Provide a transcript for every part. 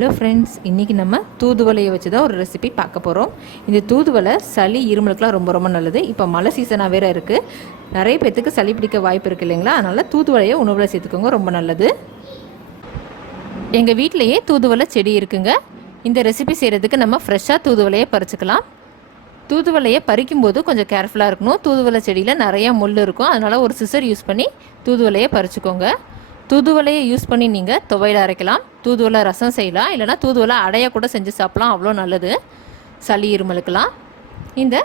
Hello friends, இன்றைக்கி நம்ம தூதுவளையை வச்சு தான் ஒரு ரெசிபி பார்க்க போகிறோம். இந்த தூதுவளை சளி இருமலுக்குலாம் ரொம்ப ரொம்ப நல்லது. இப்போ மழை சீசனாக வேறு இருக்குது. நிறைய பேர்த்துக்கு சளி பிடிக்க வாய்ப்பு இருக்குது இல்லைங்களா? அதனால் தூதுவளையை உணவில் சேர்த்துக்கோங்க, ரொம்ப நல்லது. எங்கள் வீட்டிலையே தூதுவளை செடி இருக்குங்க. இந்த ரெசிபி செய்கிறதுக்கு நம்ம ஃப்ரெஷ்ஷாக தூதுவளையை பறிச்சுக்கலாம். தூதுவளையை பறிக்கும்போது கொஞ்சம் கேர்ஃபுல்லாக இருக்கணும். தூதுவளை செடியில் நிறையா முள் இருக்கும். அதனால் ஒரு சிசர் யூஸ் பண்ணி தூதுவளையை பறிச்சுக்கோங்க. தூதுவளையை யூஸ் பண்ணி நீங்கள் துவையில் அரைக்கலாம், தூதுவளை ரசம் செய்யலாம், இல்லைனா தூதுவளை அடையை கூட செஞ்சு சாப்பிட்லாம். அவ்வளோ நல்லது சளி இருமலுக்கெல்லாம். இந்த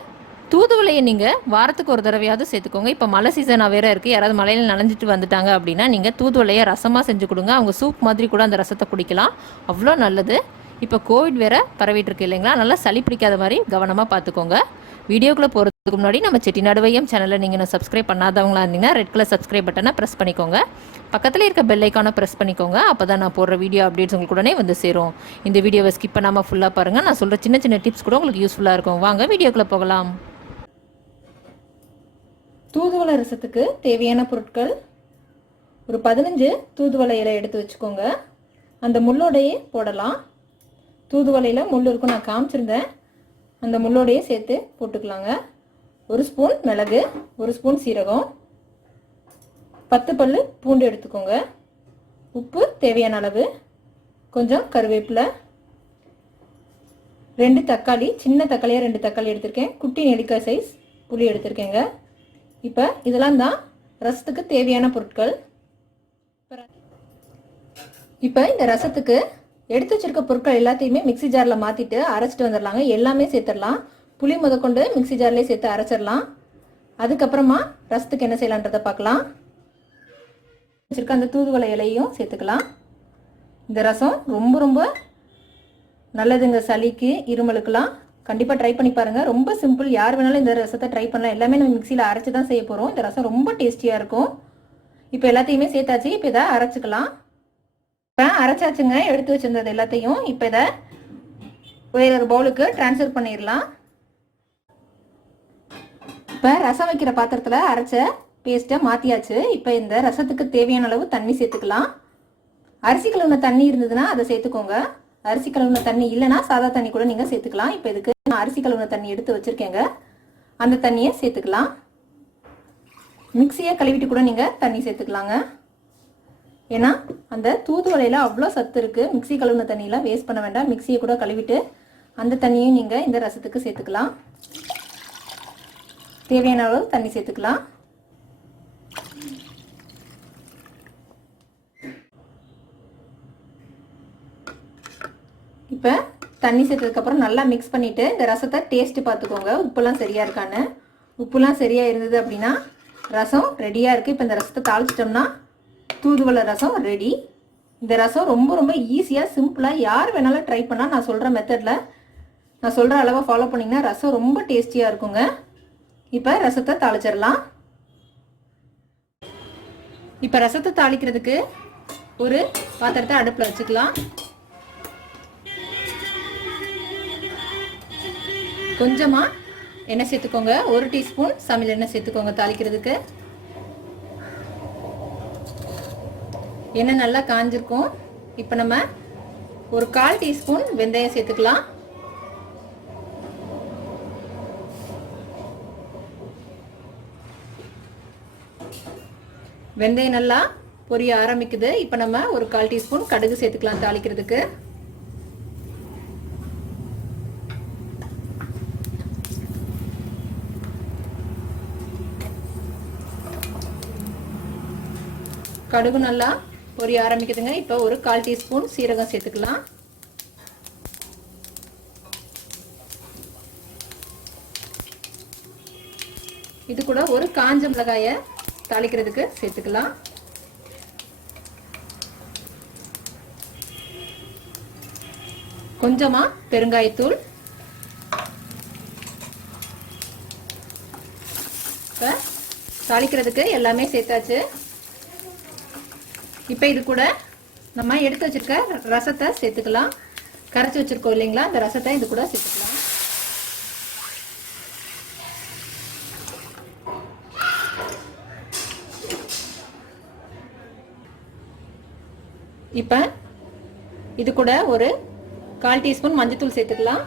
தூதுவளையை நீங்கள் வாரத்துக்கு ஒரு தடவையாவது சேர்த்துக்கோங்க. இப்போ மழை சீசனாக வேறு இருக்குது. யாராவது மழையில் நனைஞ்சிட்டு வந்துட்டாங்க அப்படின்னா நீங்கள் தூதுவளையை ரசமாக செஞ்சு கொடுங்க. அவங்க சூப் மாதிரி கூட அந்த ரசத்தை குடிக்கலாம். அவ்வளோ நல்லது. இப்போ கோவிட் வேறு பரவிட்டு இருக்கு இல்லைங்களா? நல்லா சளி பிடிக்காத மாதிரி கவனமாக பார்த்துக்கோங்க. வீடியோக்குள்ளே போகிறதுக்கு முன்னாடி நம்ம செட்டிநாடு வையம் சேனலை நீங்கள் இன்னும் சப்ஸ்கிரைப் பண்ணாதவங்களா இருந்தீங்கன்னா ரெட் கலர் சப்ஸ்கிரைப் பட்டனை ப்ரெஸ் பண்ணிக்கோங்க. பக்கத்தில் இருக்க பெல் ஐக்கானை ப்ரெஸ் பண்ணிக்கோங்க. அப்போ தான் நான் போடுற வீடியோ அப்டேட்ஸ் உங்களுக்கு உடனே வந்து சேரும். இந்த வீடியோவை ஸ்கிப் பண்ணாமல் ஃபுல்லாக பாருங்கள். நான் சொல்கிற சின்ன சின்ன டிப்ஸ் கூட உங்களுக்கு யூஸ்ஃபுல்லாக இருக்கும். வாங்க வீடியோக்குள்ளே போகலாம். தூதுவளை ரசத்துக்கு தேவையான பொருட்கள்: ஒரு 15 தூதுவளை இலை எடுத்து வச்சுக்கோங்க. அந்த முள்ளோடையே போடலாம். தூதுவளையில் முள் இருக்கும், நான் காமிச்சிருந்தேன். அந்த முள்ளோடையே சேர்த்து போட்டுக்கலாங்க. 1 ஸ்பூன் மிளகு, 1 ஸ்பூன் சீரகம், 10 பல்லு பூண்டு எடுத்துக்கோங்க. உப்பு தேவையான அளவு, கொஞ்சம் கருவேப்பிலை, 2 தக்காளி, சின்ன தக்காளியாக 2 தக்காளி எடுத்திருக்கேன். குட்டி நெல்லிக்காய் சைஸ் புளி எடுத்திருக்கேங்க. இப்போ இதெல்லாம் தான் ரசத்துக்கு தேவையான பொருட்கள். இப்போ இந்த ரசத்துக்கு எடுத்து வச்சிருக்க பொருட்கள் எல்லாத்தையுமே மிக்சி ஜாரில் மாற்றிட்டு அரைச்சிட்டு வந்துடலாங்க. எல்லாமே சேர்த்துடலாம். புளி முதற்கொண்டு மிக்சி ஜார்லேயே சேர்த்து அரைச்சிடலாம். அதுக்கப்புறமா ரசத்துக்கு என்ன செய்யலான்றதை பார்க்கலாம். வச்சிருக்க அந்த தூதுவளை இலையும் சேர்த்துக்கலாம். இந்த ரசம் ரொம்ப ரொம்ப நல்லதுங்க சளிக்கு இருமலுக்கெல்லாம். கண்டிப்பாக ட்ரை பண்ணி பாருங்கள். ரொம்ப சிம்பிள். யார் வேணாலும் இந்த ரசத்தை ட்ரை பண்ணலாம். எல்லாமே நம்ம மிக்சியில் அரைச்சி தான் செய்ய போகிறோம். இந்த ரசம் ரொம்ப டேஸ்டியாக இருக்கும். இப்போ எல்லாத்தையுமே சேர்த்தாச்சு. இப்போ இதை அரைச்சிக்கலாம். இப்போ அரைச்சாச்சுங்க, எடுத்து வச்சிருந்தது எல்லாத்தையும். இப்போ இதை வேற ஒரு பவுலுக்கு ட்ரான்ஸ்ஃபர் பண்ணிடலாம். இப்போ ரசம் வைக்கிற பாத்திரத்தில் அரைச்ச பேஸ்ட்டை மாற்றியாச்சு. இப்போ இந்த ரசத்துக்கு தேவையான அளவு தண்ணி சேர்த்துக்கலாம். அரிசி கழுவுன தண்ணி இருந்ததுன்னா அதை சேர்த்துக்கோங்க. அரிசி கழுவுன தண்ணி இல்லைன்னா சாதா தண்ணி கூட நீங்கள் சேர்த்துக்கலாம். இப்போ இதுக்கு நான் அரிசி கழுவுன தண்ணி எடுத்து வச்சுருக்கேங்க. அந்த தண்ணியை சேர்த்துக்கலாம். மிக்சியை கழுவிட்டு கூட நீங்கள் தண்ணி சேர்த்துக்கலாங்க. ஏன்னா அந்த தூதுவளையில் அவ்வளோ சத்து இருக்குது. மிக்சி கழுவுன தண்ணியெலாம் வேஸ்ட் பண்ண வேண்டாம். மிக்சியை கூட கழுவிட்டு அந்த தண்ணியும் நீங்கள் இந்த ரசத்துக்கு சேர்த்துக்கலாம். தேவையான அளவு தண்ணி சேர்த்துக்கலாம். இப்போ தண்ணி சேர்த்ததுக்கப்புறம் நல்லா மிக்ஸ் பண்ணிவிட்டு இந்த ரசத்தை டேஸ்ட்டு பார்த்துக்கோங்க. உப்புலாம் சரியாக இருக்கான்னு. உப்புலாம் சரியாக இருந்தது அப்படின்னா ரசம் ரெடியாக இருக்குது. இப்போ இந்த ரசத்தை தாளிச்சிட்டோம்னா தூதுவளை ரசம் ரெடி. இந்த ரசம் ரொம்ப ரொம்ப ஈஸியாக சிம்பிளாக யார் வேணாலும் ட்ரை பண்ணால் நான் சொல்கிற மெத்தடில் நான் சொல்கிற அளவை ஃபாலோ பண்ணிங்கன்னா ரசம் ரொம்ப டேஸ்டியாக இருக்குங்க. இப்போ ரசத்தை தாளிச்சிடலாம். இப்போ ரசத்தை தாளிக்கிறதுக்கு ஒரு பாத்திரத்தை அடுப்பில் வச்சுக்கலாம். கொஞ்சமாக எண்ணெய் சேர்த்துக்கோங்க. 1 டீஸ்பூன் சமையல் எண்ணெய் சேர்த்துக்கோங்க தாளிக்கிறதுக்கு. எண்ணெய் நல்லா காஞ்சிருக்கும். இப்போ நம்ம ஒரு 1/4 டீஸ்பூன் வெந்தயம் சேர்த்துக்கலாம். வெந்தயம் நல்லா பொரிய ஆரம்பிக்குது. இப்போ நம்ம ஒரு 1/4 டீஸ்பூன் கடுகு சேர்த்துக்கலாம் தாளிக்கிறதுக்கு. கடுகு நல்லா பொரிய ஆரம்பிக்குதுங்க. இப்போ ஒரு 1/4 டீஸ்பூன் சீரகம் சேர்த்துக்கலாம். இது கூட ஒரு காஞ்ச மிளகாயை தாளிக்கிறதுக்கு சேர்த்துக்கலாம். கொஞ்சமா பெருங்காயத்தூள். இப்போ தாளிக்கிறதுக்கு எல்லாமே சேர்த்தாச்சு. இப்போ இது கூட நம்ம எடுத்து வச்சிருக்க ரசத்தை சேர்த்துக்கலாம். கரைச்சி வச்சிருக்கோம் இல்லைங்களா, இந்த ரசத்தை இது கூட சேர்த்துக்கலாம். இப்போ இது கூட ஒரு 1/4 டீஸ்பூன் மஞ்சத்தூள் சேர்த்துக்கலாம்.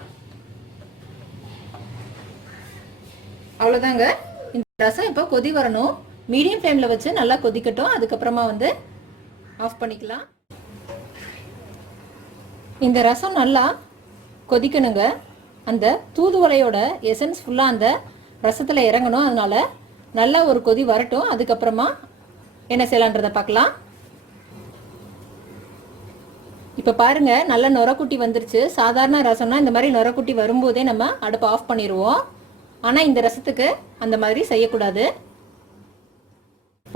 அவ்வளோதாங்க. இந்த ரசம் இப்போ கொதி வரணும். மீடியம் ஃப்ளேமில் வச்சு நல்லா கொதிக்கட்டும். அதுக்கப்புறமா வந்து ஆஃப் பண்ணிக்கலாம். இந்த ரசம் நல்லா கொதிக்கணுங்க. அந்த தூதுவளையோட எசன்ஸ் ஃபுல்லாக அந்த ரசத்தில் இறங்கணும். அதனால நல்லா ஒரு கொதி வரட்டும். அதுக்கப்புறமா என்ன செய்யலான்றதை பார்க்கலாம். இப்போ பாருங்க, நல்ல நுரக்குட்டி வந்துருச்சு. சாதாரண ரசம்னா இந்த மாதிரி நுரக்குட்டி வரும்போதே நம்ம அடுப்பை ஆஃப் பண்ணிடுவோம். ஆனால் இந்த ரசத்துக்கு அந்த மாதிரி செய்யக்கூடாது.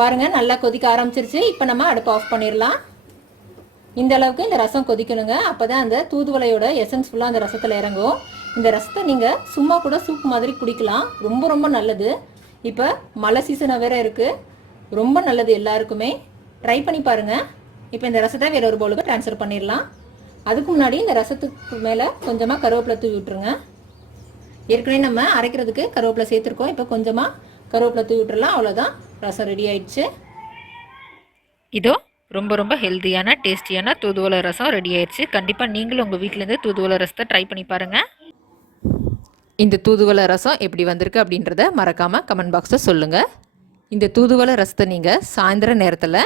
பாருங்க, நல்லா கொதிக்க ஆரம்பிச்சிருச்சு. இப்போ நம்ம அடுப்பை ஆஃப் பண்ணிடலாம். இந்த அளவுக்கு இந்த ரசம் கொதிக்கணுங்க. அப்போதான் அந்த தூதுவளையோட எசன்ஸ் ஃபுல்லாக அந்த ரசத்தில் இறங்கும். இந்த ரசத்தை நீங்கள் சும்மா கூட சூப் மாதிரி குடிக்கலாம். ரொம்ப ரொம்ப நல்லது. இப்போ மழை சீசனாக வேற இருக்குது. ரொம்ப நல்லது எல்லாருக்குமே. ட்ரை பண்ணி பாருங்கள். இப்போ இந்த ரசத்தை வேற ஒரு பவுலுக்கு ட்ரான்ஸ்ஃபர் பண்ணிடலாம். அதுக்கு முன்னாடி இந்த ரசத்துக்கு மேலே கொஞ்சமாக கருவேப்பிலை தூவி விட்டுருங்க. ஏற்கனவே நம்ம அரைக்கிறதுக்கு கருவேப்பிலை சேர்த்துருக்கோம். இப்போ கொஞ்சமாக கருவேப்பிலை தூவி விட்டுறலாம். அவ்வளோதான், ரசம் ரெடி ஆயிடுச்சு. இதோ ரொம்ப ரொம்ப ஹெல்த்தியான டேஸ்டியான தூதுவளை ரசம் ரெடி ஆயிடுச்சு. கண்டிப்பாக நீங்களும் உங்கள் வீட்டிலேருந்து தூதுவளை ரசத்தை ட்ரை பண்ணி பாருங்கள். இந்த தூதுவளை ரசம் எப்படி வந்திருக்கு அப்படின்றத மறக்காமல் கமெண்ட் பாக்ஸில் சொல்லுங்கள். இந்த தூதுவளை ரசத்தை நீங்கள் சாயந்தர நேரத்தில்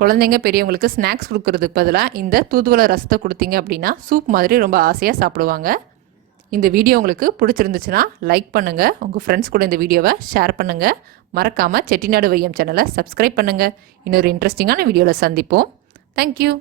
குழந்தைங்க பெரியவங்களுக்கு ஸ்நாக்ஸ் கொடுக்கறதுக்கு பதிலாக இந்த தூதுவளை ரசத்தை கொடுத்தீங்க அப்படின்னா சூப் மாதிரி ரொம்ப ஆசையாக சாப்பிடுவாங்க. இந்த வீடியோ உங்களுக்கு பிடிச்சிருந்துச்சுன்னா லைக் பண்ணுங்கள். உங்கள் ஃப்ரெண்ட்ஸ் கூட இந்த வீடியோவை ஷேர் பண்ணுங்கள். மறக்காமல் செட்டிநாடு வையம் சேனலை சப்ஸ்கிரைப் பண்ணுங்கள். இன்னொரு இன்ட்ரெஸ்டிங்கான வீடியோவில் சந்திப்போம். தேங்க்யூ.